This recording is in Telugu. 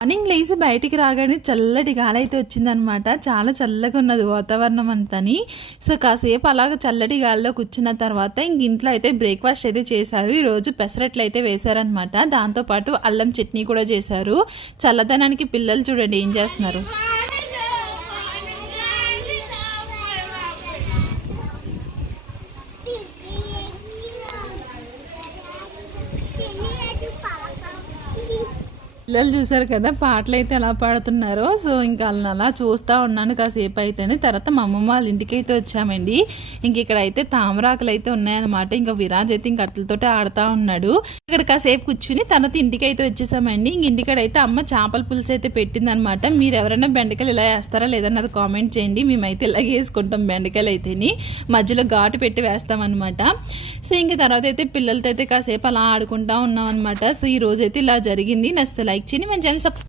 మార్నింగ్ లేచి బయటికి రాగానే చల్లటి గాలి అయితే వచ్చిందనమాట. చాలా చల్లగా ఉన్నది వాతావరణం అంతని. సో కాసేపు అలాగ చల్లటి గాలిలో కూర్చున్న తర్వాత ఇంక ఇంట్లో అయితే బ్రేక్ఫాస్ట్ అయితే చేశారు. ఈరోజు పెసరట్లు అయితే వేశారనమాట. దాంతోపాటు అల్లం చట్నీ కూడా చేశారు. చల్లదనానికి పిల్లలు చూడండి ఏం చేస్తున్నారు. పిల్లలు చూసారు కదా పాటలు అయితే ఎలా పాడుతున్నారో. సో ఇంకా వాళ్ళని అలా చూస్తూ ఉన్నాను కాసేపు అయితేనే. తర్వాత మా అమ్మమ్మ వాళ్ళ ఇంటికి అయితే వచ్చామండి. ఇంక ఇక్కడ అయితే తామరాకులు అయితే ఉన్నాయన్నమాట. ఇంకా విరాజ్ అయితే ఇంక అట్లతోటి ఆడుతూ ఉన్నాడు. ఇక్కడ కాసేపు కూర్చుని తర్వాత ఇంటికి అయితే వచ్చేసామండి. ఇంక ఇంటికాడైతే అమ్మ చేపల పులుసు అయితే పెట్టిందనమాట. మీరు ఎవరైనా బెండకాయలు ఇలా వేస్తారా లేదన్నది కామెంట్ చేయండి. మేమైతే ఇలాగే వేసుకుంటాం బెండకాయలు అయితేని. మధ్యలో ఘాటు పెట్టి వేస్తామన్నమాట. సో ఇంక తర్వాత అయితే పిల్లలతో అయితే కాసేపు అలా ఆడుకుంటూ ఉన్నాం అనమాట. సో ఈ రోజు అయితే ఇలా జరిగింది. నచ్చితే లైక్ చేయండి, మన ఛానల్ సబ్స్క్రైబ్